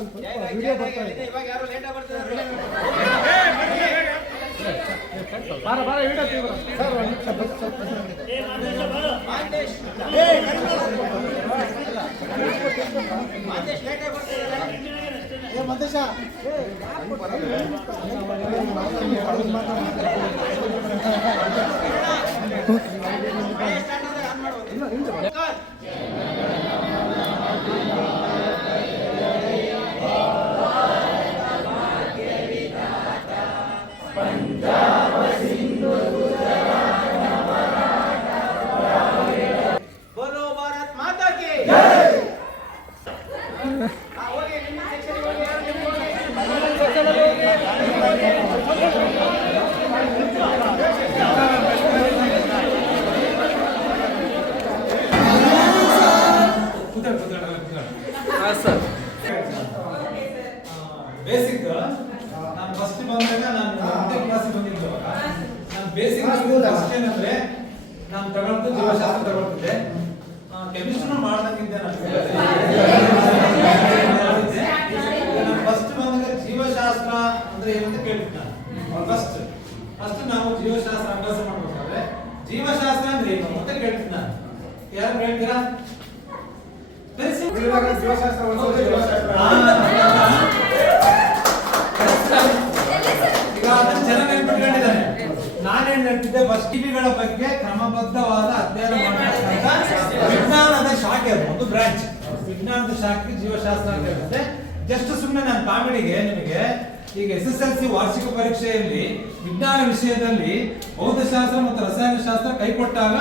ಒಂದು ವಿಡಿಯೋ ಬರ್ತಾ ಇದೆ. ಇವಾಗ ಯಾರು ಲೇಟ್ ಆಗಿ ಬರ್ತಿದ್ದಾರೆ ಬಾರ ವಿಡಿಯೋ ತೀವ್ರ ಸರ್ ಒಂದು ನಿಮಿಷ ಬಸ್ ಸ್ವಲ್ಪ ಮಾಂತೇಶ್ ಲೇಟ್ ಆಗಿ ಬರ್ತಿದ್ದಾರೆ ಮಂತೇಶ बोलो भारत माता की ಹೋಗಿ ನಿಮ್ಮ ಸೆಕ್ಷನ್ ಹೋಗಿ ಬೇಸಿಕ್ ನಾನು ಫಸ್ಟ್ ಬಂದಾಗ ನಾನು 10ನೇ ಕ್ಲಾಸಿಗೆ ಬಂದಿದ್ದು. ನಾನು ಬೇಸಿಕ್ ಫಸ್ಟ್ ಏನಂದ್ರೆ ನಾನು ತಗೊಳ್ತು ಜೀವಶಾಸ್ತ್ರ ತಗೊಳ್ತಿದ್ದೆ, ಕೆಮಿಸ್ಟ್ರಿನೂ ಮಾಡ್ದಂಗಿದ್ದೆ. ನಾನು ಫಸ್ಟ್ ಬಂದಾಗ ಜೀವಶಾಸ್ತ್ರ ಅಂದ್ರೆ ಏನಂತ ಕೇಳ್ತೀನಿ ನಾನು. ಫಸ್ಟ್ ನಾವು ಜೀವಶಾಸ್ತ್ರ ಅಭ್ಯಾಸ ಮಾಡ್ಬೇಕಾದ್ರೆ ಜೀವಶಾಸ್ತ್ರ ಅಂದ್ರೆ ಏನು ಅಂತ ಕೇಳ್ತೀನಿ ನಾನು. ಯಾರು ಹೇಳ್ತೀರಾ? ಜೀವಶಾಸ್ತ್ರ ಈಗ ಅದನ್ನ ಜನ ನೆನ್ಪಿಟ್ಕೊಂಡಿದ್ದಾರೆ. ನಾನೇನ್ ಹೇಳ್ತಿದ್ದೆ, ಫಸ್ಟ್ ಟಿವಿಗಳ ಬಗ್ಗೆ ಕ್ರಮಬದ್ಧವಾದ ಅಧ್ಯಯನ ಮಾಡತಕ್ಕಂಥ ವಿಜ್ಞಾನದ ಶಾಖೆ, ಒಂದು ಬ್ರಾಂಚ್ ವಿಜ್ಞಾನದ ಶಾಖೆ ಜೀವಶಾಸ್ತ್ರ ಅಂತ ಹೇಳುತ್ತೆ. ಜಸ್ಟ್ ಸುಮ್ಮನೆ ನಾನು ಕಾಮಿಡಿಗೆ ನಿಮಗೆ ಈಗ SSLC ವಾರ್ಷಿಕ ಪರೀಕ್ಷೆಯಲ್ಲಿ ವಿಜ್ಞಾನ ವಿಷಯದಲ್ಲಿ ಭೌತಶಾಸ್ತ್ರ ಮತ್ತು ರಸಾಯನಶಾಸ್ತ್ರ ಕೈಕೊಟ್ಟಾಗ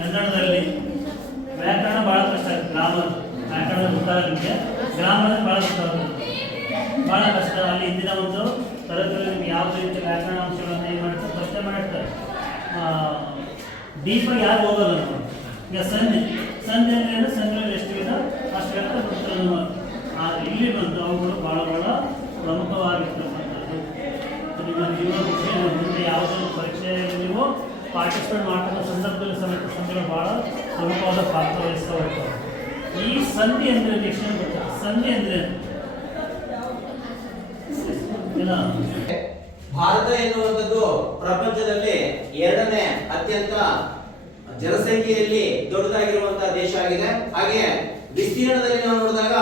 ಕನ್ನಡದಲ್ಲಿ ವ್ಯಾಕರಣ ಬಹಳ ಕಷ್ಟ ಆಗುತ್ತೆ. ಗ್ರಾಮರ್ ವ್ಯಾಕರಣ ಗೊತ್ತಾಗಲಿಕ್ಕೆ ಗ್ರಾಮರ್ ಬಹಳ ಗೊತ್ತಾಗುತ್ತೆ, ಬಹಳ ಕಷ್ಟ. ಅಲ್ಲಿ ಇಂದಿನ ಒಂದು ತರಗತಿಯಲ್ಲಿ ನಿಮ್ಗೆ ಯಾವ ರೀತಿ ವ್ಯಾಕರಣ ಅಂಶಗಳನ್ನು ಏನು ಮಾಡ್ತಾರೆ ಪ್ರಶ್ನೆ ಮಾಡಿರ್ತಾರೆ. ಡೀಪಾಗಿ ಯಾರು ಹೋಗೋಲ್ಲ ನಾವು. ಈಗ ಸಂಧಿ ಅಂದರೆ ಸಂಧಿಯಲ್ಲಿ ಎಷ್ಟು ವಿಧ ಅಷ್ಟು ಹೇಳ್ತಾ ಬರ್ತಾರೆ. ಇಲ್ಲಿ ಬಂದು ಅವುಗಳು ಬಹಳ ಪ್ರಮುಖವಾಗಿರ್ತಕ್ಕಂಥದ್ದು. ನಿಮ್ಮ ವಿಷಯ ಮುಂದೆ ಯಾವುದೇ ಪರೀಕ್ಷೆಯಲ್ಲಿ ನೀವು ಪಾರ್ಟಿಸಿಪೇಟ್ ಮಾಡ್ತಕ್ಕಂಥ ಸಂದರ್ಭದಲ್ಲಿ ಸಂಧಿಗಳು ಬಹಳ ಪ್ರಮುಖವಾದ ಪಾತ್ರ ವಹಿಸ್ತಾ ಹೋಗ್ತವೆ. ಈ ಸಂಧಿ ಅಂದರೆ ನೆಕ್ಸ್ಟ್ ಗೊತ್ತಾ? ಸಂಧಿ ಅಂದರೆ ಭಾರತ ಎನ್ನುವಂಥದ್ದು ಪ್ರಪಂಚದಲ್ಲಿ 2ನೇ ಅತ್ಯಂತ ಜನಸಂಖ್ಯೆಯಲ್ಲಿ ದೊಡ್ಡದಾಗಿರುವಂತಹ ದೇಶ ಆಗಿದೆ. ಹಾಗೆ ವಿಸ್ತೀರ್ಣದಲ್ಲಿ ನಾವು ನೋಡಿದಾಗ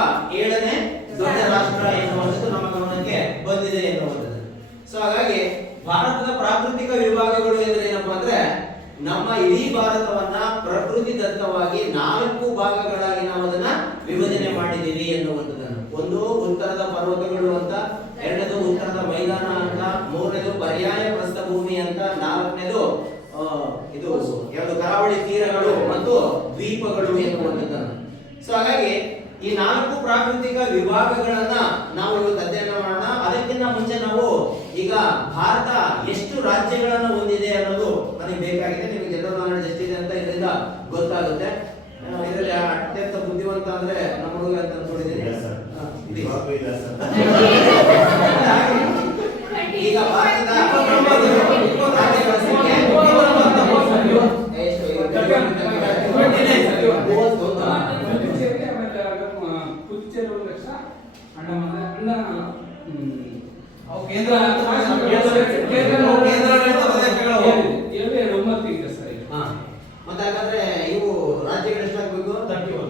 7ನೇ ದೊಡ್ಡ ರಾಷ್ಟ್ರ ಎನ್ನುವಂಥದ್ದು ನಮ್ಮ ಗಮನಕ್ಕೆ ಬಂದಿದೆ ಎನ್ನುವಂಥದ್ದು. ಸೊ ಹಾಗಾಗಿ ಭಾರತದ ಪ್ರಾಕೃತಿಕ ವಿಭಾಗಗಳು ಎಂದ್ರೆ ಏನಪ್ಪಾ ಅಂದ್ರೆ, ನಮ್ಮ ಇಡೀ ಭಾರತವನ್ನ ಪ್ರಕೃತಿ ದತ್ತವಾಗಿ 4 ಭಾಗಗಳಾಗಿ ನಾವು ಅದನ್ನ ವಿಭಜನೆ ಮಾಡಿದ್ದೀವಿ ಎನ್ನುವಂಥದ್ದನ್ನು. ಒಂದು ಉತ್ತರದ ಪರ್ವತಗಳು ಅಂತ, 2ನೇದು ಉತ್ತರದ ಮೈದಾನ ಅಂತ, 3ನೇದು ಪರ್ಯಾಯ ಪ್ರಸ್ಥಭೂಮಿ ಅಂತ, 4ನೇದು ಇದು ಎರಡು ಕರಾವಳಿ ತೀರಗಳು ಮತ್ತು ದ್ವೀಪಗಳು ಎನ್ನುವಂಥದ್ದನ್ನು. ಸೊ ಹಾಗಾಗಿ ಈ 4 ಪ್ರಾಕೃತಿಕ ವಿಭಾಗಗಳನ್ನ ನಾವು ಇವತ್ತು ಅಧ್ಯಯನ ಮಾಡೋಣ. ಅದಕ್ಕಿಂತ ಮುಂಚೆ ನಾವು ಈಗ ಭಾರತ ಎಷ್ಟು ರಾಜ್ಯಗಳನ್ನು ಹೊಂದಿದೆ ಅನ್ನೋದು ನನಗೆ ಬೇಕಾಗಿದೆ. ನಿಮಗೆ ಜನರಲ್ ನಾಲೆಡ್ಜ್ ಎಷ್ಟಿದೆ ಅಂತ ಇದರಿಂದ ಗೊತ್ತಾಗುತ್ತೆ. ಇದರಲ್ಲಿ ಅತ್ಯಂತ ಬುದ್ಧಿವಂತ ಅಂದ್ರೆ ನಮ್ಮ ಹುಡುಗ ಅಂತ ಅನ್ಕೊಂಡಿದ್ದೀನಿ. ಈಗ ಭಾರತದ ರಾಜ್ಯಗಳ ಸಂಖ್ಯೆ ಮತ್ತೆ ಹಾಗಾದ್ರೆ ಇವು ರಾಜ್ಯಗಳು ಎಷ್ಟಾಗಬೇಕು? 29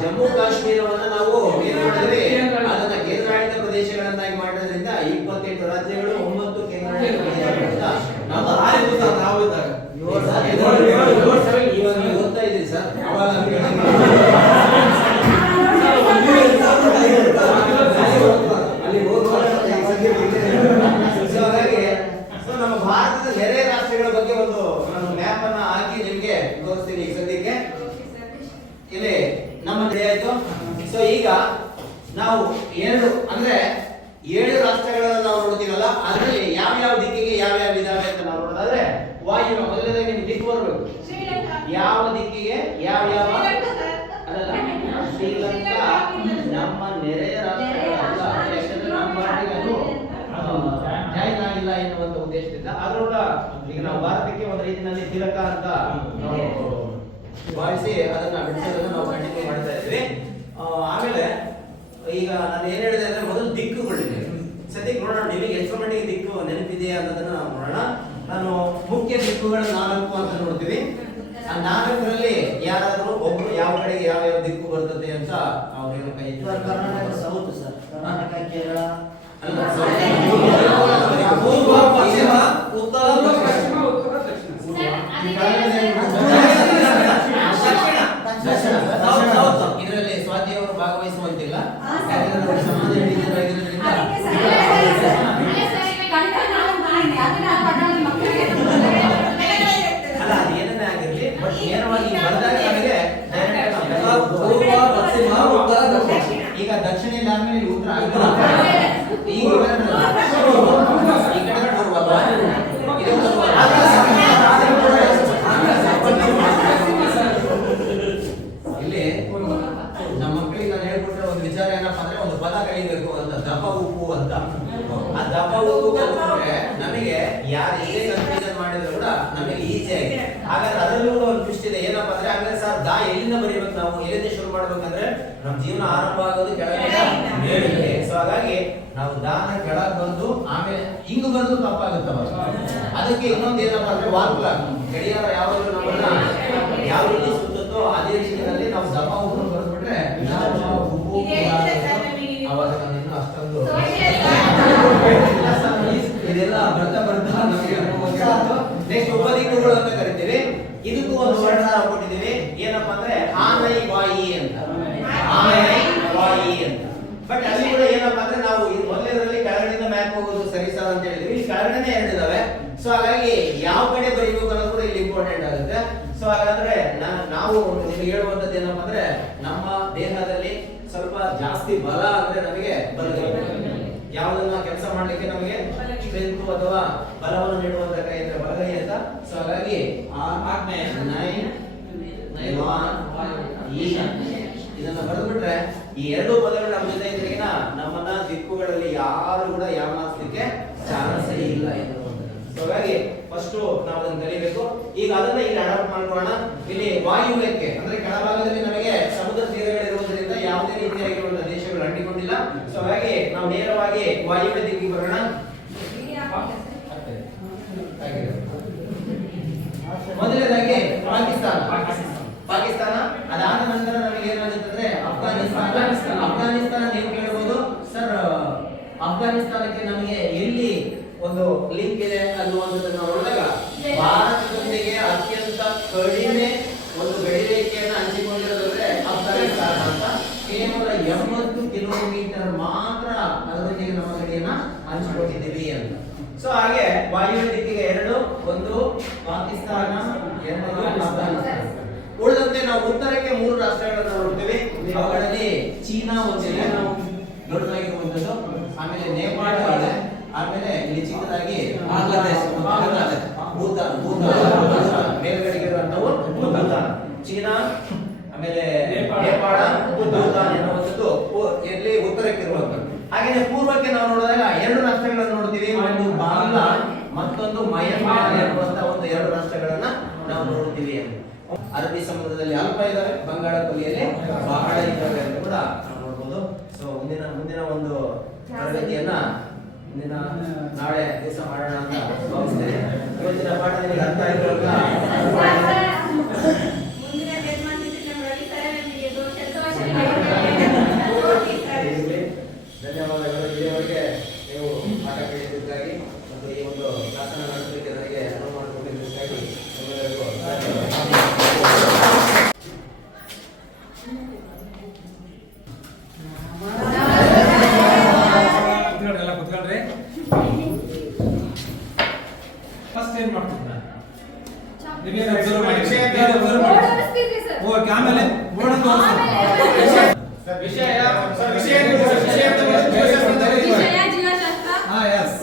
ಜಮ್ಮು ಕಾಶ್ಮೀರವನ್ನ ನಾವು ಏನ್ ಮಾಡಿದ್ವಿ, ಅದನ್ನ ಕೇಂದ್ರಾಡಳಿತ ಪ್ರದೇಶಗಳನ್ನಾಗಿ ಮಾಡೋದ್ರಿಂದ 28 ರಾಜ್ಯಗಳು 9 ಕೇಂದ್ರಾಡಳಿತ ಪ್ರದೇಶಗಳಿಂದ ನಾವು ಓದ್ತಾ ಇದ್ದೀವಿ ಸರ್. ಅಲ್ಲಿ ನಮ್ಮ ಭಾರತದ ನೆರೆ ರಾಷ್ಟ್ರಗಳ ಬಗ್ಗೆ ಒಂದು ನಾನು ಮ್ಯಾಪ್ ಅನ್ನ ಹಾಕಿ ನಿಮಗೆ ತೋರಿಸ್ತೀನಿ. ಈಗ ಸದ್ಯಕ್ಕೆ ಇಲ್ಲಿ ನಮ್ಮ ಆಯ್ತು. ಸೊ ಈಗ ನಾವು 7 ರಾಷ್ಟ್ರಗಳನ್ನ ನಾವು ನೋಡ್ತೀವಲ್ಲ, ಅದರಲ್ಲಿ ಯಾವ ದಿಕ್ಕಿಗೆ ಯಾವ ಇದಾವೆ ಅಂತ ನಾವು ನೋಡೋದಾದ್ರೆ, ವಾಯು ಮೊದಲನೇದಾಗಿ ನಿಮ್ಗೆ ದಿಕ್ಕು ಬರಬೇಕು. ಯಾವ ದಿಕ್ಕಿಗೆ ಯಾವ ಅಲ್ಲ ಶ್ರೀಲಂಕಾ ನಮ್ಮ ನೆರೆಯ ರಾಷ್ಟ್ರಗಳಲ್ಲ, ಯಾಕಂದ್ರೆ ನಮ್ಮ ಪಾರ್ಟಿಗೆ ಅದು ಜಾಯಿನ್ ಆಗಿಲ್ಲ ಎನ್ನುವಂತ ಉದ್ದೇಶದಿಂದ ಅದರೊಳ ಈಗ ನಾವು ಭಾರತಕ್ಕೆ ಒಂದು ರೀತಿಯಲ್ಲಿ ತಿಲಕ ಅಂತ ನಾವು ಭಾವಿಸಿ ಅದನ್ನ ಬಿಡಿಸೋದನ್ನ ನಾವು ಕಂಟಿನ್ಯೂ ಮಾಡ್ತಾ ಇದ್ದೀವಿ. ಆಮೇಲೆ ಈಗ ನಾನು ಏನ್ ಹೇಳಿದೆ ಅಂದ್ರೆ ಮೊದಲು ದಿಕ್ಕುಗಳಿದೆ. ಸದ್ಯಕ್ಕೆ ನೋಡೋಣ ನಿಮಗೆ ಎಷ್ಟು ಮಟ್ಟಿಗೆ ದಿಕ್ಕು ನೆನಪಿದೆಯಾ ಅನ್ನೋದನ್ನ ನಾವು ನೋಡೋಣ. ನಾನು ಮುಖ್ಯ ದಿಕ್ಕುಗಳು 4 ಅಂತ ನೋಡ್ತೀವಿ. ಆ 4ರಲ್ಲಿ ಯಾರಾದ್ರೂ ಒಬ್ರು ಯಾವ ಕಡೆಗೆ ಯಾವ ಯಾವ ದಿಕ್ಕು ಬರ್ತದೆ ಅಂತ ಅವ್ರಿಗೆ ಕೈ ಕರ್ನಾಟಕ ಸೌತ್ ಸರ್, ಕರ್ನಾಟಕ ಕೇರಳ ಅಲ್ಲ ಪೂರ್ವ ಪಶ್ಚಿಮ ಉತ್ತರ ದಕ್ಷಿಣ. ಇದರಲ್ಲಿ ಸ್ವಾತಿ ಅವರು ಭಾಗವಹಿಸುವಂತಿಲ್ಲ, ಯಾಕಂದ್ರೆ ಅವರು ಸಮಾಜ ಹಿಡಿದಿರೋದ್ರಿಂದ ಅಲ್ಲ ಅದು ಏನನ್ನೇ ಆಗಿರ್ಲಿ, ಬಟ್ ನೇರವಾಗಿ ಬಂದಾಗ ನಮಗೆ ಪೂರ್ವ ಪಶ್ಚಿಮ ಉತ್ತರ ದಕ್ಷಿಣ. ಈಗ ದಕ್ಷಿಣ ಇಲ್ಲ ಆದ್ಮೇಲೆ ಇಲ್ಲಿ ಉತ್ತರ ಆಗಿಲ್ಲ. ಈಗ ಈ ಕಡೆ ಪೂರ್ವ ಅಲ್ವಾ? ಇದು ಪೂರ್ವ. ಇಲ್ಲಿ ನಮ್ಮ ಮಕ್ಕಳಿಗೆ ನಾನು ಹೇಳ್ಕೊಟ್ರೆ ಒಂದು ವಿಚಾರ ಏನಪ್ಪಾ ಅಂದ್ರೆ ಒಂದು ಪದ ಕಲಿಬೇಕು ಅಂತ, ದಪ ಉಪ್ಪು ಅಂತ. ಆ ದಪ ಉಪ್ಪು ಕಲಿತ್ರೆ ನಮಗೆ ಯಾರು ಏನೇ ಕನ್ಫ್ಯೂಷನ್ ಮಾಡಿದ್ರು ಕೂಡ ನಮಗೆ ಈಸಿ ಆಗಿದೆ. ಹಾಗಾದ್ರೆ ಅದರಲ್ಲೂ ಕೂಡ ಒಂದು ಟ್ವಿಸ್ಟ್ ಇದೆ. ಏನಪ್ಪಾ ಅಂದ್ರೆ ಹಾಗಾದ್ರೆ ಸರ್ ದಾ ಎಲ್ಲಿಂದ ಬರೀಬೇಕು, ನಾವು ಎಲ್ಲಿಂದ ಶುರು ಮಾಡ್ಬೇಕಂದ್ರೆ ನಮ್ಮ ಜೀವನ ಆರಂಭ ಆಗೋದು ಕೆಳಗಿಂದ ಮೇಲಿಂದ. ಸೊ ಹಾಗಾಗಿ ನಾವು ದಾನ ಕೆಳಗೆ ಬಂದು ಆಮೇಲೆ ಹಿಂಗ್ ಬಂದು ತಪ್ಪಾಗುತ್ತವ. ಅದಕ್ಕೆ ಇನ್ನೊಂದು ಏನಪ್ಪಾ ಅಂದ್ರೆ ವಾಲ್ ಕ್ಲಾಕ್, ಗಡಿಯಾರ ಯಾವಾಗಲೂ ನಮ್ಮನ್ನ ಯಾವ ರೀತಿ ಸುತ್ತುತ್ತೋ ಅದೇ ರೀತಿಯಲ್ಲಿ ನಾವು ದಪ ಉಪ್ಪು ಬರೆದ್ಬಿಟ್ರೆ ಅವಾಗ ನಾನು ಇನ್ನೂ ಅಷ್ಟೊಂದು ಇದೆಲ್ಲ ಬರ್ತಾ ನಮಗೆ ನೆಕ್ಸ್ಟ್ ಉಪದಿಕ್ಕುಗಳು ಅಂತ ಕರಿತೀವಿ. ಇದಕ್ಕೂ ಒಂದು ವರ್ಣ ನಾವು ಕೊಟ್ಟಿದ್ದೀವಿ. ಏನಪ್ಪಾ ಅಂದ್ರೆ ಆನೈ ವಾಯಿ ಅಂತ, ಆನೈ ವಾಯಿ ಅಂತ. ಬಟ್ ಅಲ್ಲಿ ಕೂಡ ಏನಪ್ಪಾ ಅಂದ್ರೆ ನಾವು ಮೊದಲನೇದ್ರಲ್ಲಿ ಕೆಳಗಡೆಯಿಂದ ಮ್ಯಾಪ್ ಹೋಗೋದು ಸರಿ ಸರ್ ಅಂತ ಹೇಳಿದ್ವಿ. ಇಲ್ಲಿ ಕೆಳಗಡೆನೆ ಹೇಳಿದಾವೆ. ಸೊ ಹಾಗಾಗಿ ಯಾವ ಕಡೆ ಬರೀಬೇಕು ಅನ್ನೋದು ಕೂಡ ಇಲ್ಲಿ ಇಂಪಾರ್ಟೆಂಟ್ ಆಗುತ್ತೆ. ಸೊ ಹಾಗಾದ್ರೆ ನಾವು ನಿಮಗೆ ಹೇಳುವಂತದ್ದು ಏನಪ್ಪಾ ಅಂದ್ರೆ ನಮ್ಮ ದೇಹದಲ್ಲಿ ಸ್ವಲ್ಪ ಜಾಸ್ತಿ ಬಲ ಅಂದ್ರೆ ನಮಗೆ ಬಲಗೈ. ಯಾವುದನ್ನ ಕೆಲಸ ಮಾಡ್ಲಿಕ್ಕೆ ನಮಗೆ ಸ್ಟ್ರೆಂತ್ ಅಥವಾ ಬಲವನ್ನು ನೀಡುವಂತ ಕೈ ಅಂದ್ರೆ ಬಲಗೈ ಅಂತ. ಸೊ ಹಾಗಾಗಿ ಇದನ್ನ ಬರೆದ್ಬಿಟ್ರೆ ಈ ಎರಡು ಪದಗಳು ನಮ್ಮ ಜೊತೆ ಇದ್ರಿಗಿನ ನಮ್ಮನ್ನ ದಿಕ್ಕುಗಳಲ್ಲಿ ಯಾರು ಕೂಡ ಯಾವನಾಸ್ಲಿಕ್ಕೆ ಚಾನ್ಸ್ ಇಲ್ಲ ಎನ್ನುವಂಥದ್ದು. ಸೊ ಹಾಗಾಗಿ ಫಸ್ಟ್ ನಾವು ಅದನ್ನ ಕಲಿಬೇಕು. ಈಗ ಅದನ್ನ ಇಲ್ಲಿ ಅಡಾಪ್ಟ್ ಮಾಡ್ಕೊಳ್ಳೋಣ. ಇಲ್ಲಿ ವಾಯುವ್ಯಕ್ಕೆ ಅಂದ್ರೆ ಕೆಳಭಾಗದಲ್ಲಿ ನಮಗೆ ಸಮುದ್ರ ತೀರಗಳಿರುವುದರಿಂದ ಯಾವುದೇ ರೀತಿಯಾಗಿರುವಂತಹ ದೇಶಗಳು ಅಂಟಿಕೊಂಡಿಲ್ಲ. ಸೊ ಹಾಗಾಗಿ ನಾವು ನೇರವಾಗಿ ವಾಯುವ್ಯ ದಿಕ್ಕಿಗೆ ಬರೋಣ. ಮೊದಲನೇದಾಗಿ ಪಾಕಿಸ್ತಾನ ಅದಾದ ನಂತರ ನಮಗೆ ಏನಾಗುತ್ತಂದ್ರೆ ಅಫ್ಘಾನಿಸ್ತಾನ. ನೀವು ಕೇಳಬಹುದು ಸರ್ ಅಫ್ಘಾನಿಸ್ತಾನಕ್ಕೆ ನಮಗೆ ಎಲ್ಲಿ ಒಂದು ಲಿಂಕ್ ಇದೆ ಅನ್ನುವಂಥದ್ದನ್ನು ನಾವು ನೋಡಿದಾಗ ಭಾರತದೊಂದಿಗೆ ಅತ್ಯಂತ ಕಡಿಮೆ ಒಂದು ಗಡಿ ರೇಖೆಯನ್ನು ಹಂಚಿಕೊಂಡಿರೋದಂದ್ರೆ ಅಫ್ಘಾನಿಸ್ತಾನ ಅಂತ. ಕೇವಲ 80 ಕಿಲೋಮೀಟರ್ ಮಾತ್ರ ಅದರೊಂದಿಗೆ ನಮ್ಮ ಗಡಿಯನ್ನ ಹಂಚಿಕೊಂಡಿದ್ದೀವಿ ಅಂತ. ಸೊ ಹಾಗೆ ವಾಯುವ್ಯ ದಿಕ್ಕಿಗೆ 2, ಒಂದು ಪಾಕಿಸ್ತಾನ, 2 ಅಫ್ಘಾನಿಸ್ತಾನ. ಉಳಿದಂತೆ ನಾವು ಉತ್ತರಕ್ಕೆ 3 ರಾಷ್ಟ್ರಗಳನ್ನು ನೋಡ್ತೀವಿ. ಅವುಗಳಲ್ಲಿ ಚೀನಾ ಒಂದಿದೆ ದೊಡ್ಡದಾಗಿರುವಂತದ್ದು, ಆಮೇಲೆ ನೇಪಾಳ ಇದೆ, ಆಮೇಲೆ ಇಲ್ಲಿ ಚಿಕ್ಕದಾಗಿ ಬಾಂಗ್ಲಾದೇಶ, ಭೂತಾನ್ ಮೇಲ್ಗಡೆಗೆ ಇರುವಂತವು ಭೂತಾನ್, ಚೀನಾ, ಆಮೇಲೆ ನೇಪಾಳ, ಭೂತಾನ್ ಎನ್ನುವಂಥದ್ದು ಎಲ್ಲಿ ಉತ್ತರಕ್ಕೆ ಇರುವಂತದ್ದು. ಹಾಗೆ ಪೂರ್ವಕ್ಕೆ ನಾವು ನೋಡಿದಾಗ 2 ರಾಷ್ಟ್ರಗಳನ್ನು ನೋಡ್ತೀವಿ. ಒಂದು ಬಾಂಗ್ಲಾ, ಮತ್ತೊಂದು ಮಯನ್ಮಾರ್ ಎನ್ನುವಂತ ಒಂದು 2 ರಾಷ್ಟ್ರಗಳನ್ನ ನಾವು ನೋಡ್ತೀವಿ. ಅರಬ್ಬಿ ಸಮುದ್ರದಲ್ಲಿ ಅಲ್ಪ ಇದಾವೆ, ಬಂಗಾಳ ಕೊಲ್ಲಿಯಲ್ಲಿ ಬಹಳ ಇದಾವೆ ಅಂತ ಕೂಡ ನಾವು ನೋಡ್ಬೋದು. ಸೊ ಮುಂದಿನ ಒಂದು ತರಗತಿಯನ್ನ ನಾಳೆ ದಿವಸ ಮಾಡೋಣ ಅಂತ ಭಾವಿಸ್ತೇನೆ. ಇವತ್ತಿನ ಪಾಠ ನಿಮಗೆ ಅರ್ಥ ಆಯ್ತು ಅಂತ ಧನ್ಯವಾದಗಳು. ಇಲ್ಲಿಯವರೆಗೆ ನೀವು ಪಾಠ ಕೇಳಿದ್ದಕ್ಕಾಗಿ ಮತ್ತು ಈ ಒಂದು ಶಾಸನ ನಡೆಸಲಿಕ್ಕೆ ನನಗೆ ಅನುವು ಮಾಡಿಕೊಟ್ಟಿದ್ದಕ್ಕಾಗಿ ನಿಮ್ಮೆಲ್ಲರಿಗೂ ಕುತ್ಕೊಳ್ರಿ. ಫಸ್ಟ್ ಏನ್ ಮಾಡ್ತಿದ್ದ ನೀವೇನು ಅಬ್ಸರ್ವ್ ಮಾಡಿ ಓಕೆ, ಆಮೇಲೆ ಬೋರ್ಡ್ ಅಂತ ವಿಷಯ ಹಾ ಎಸ್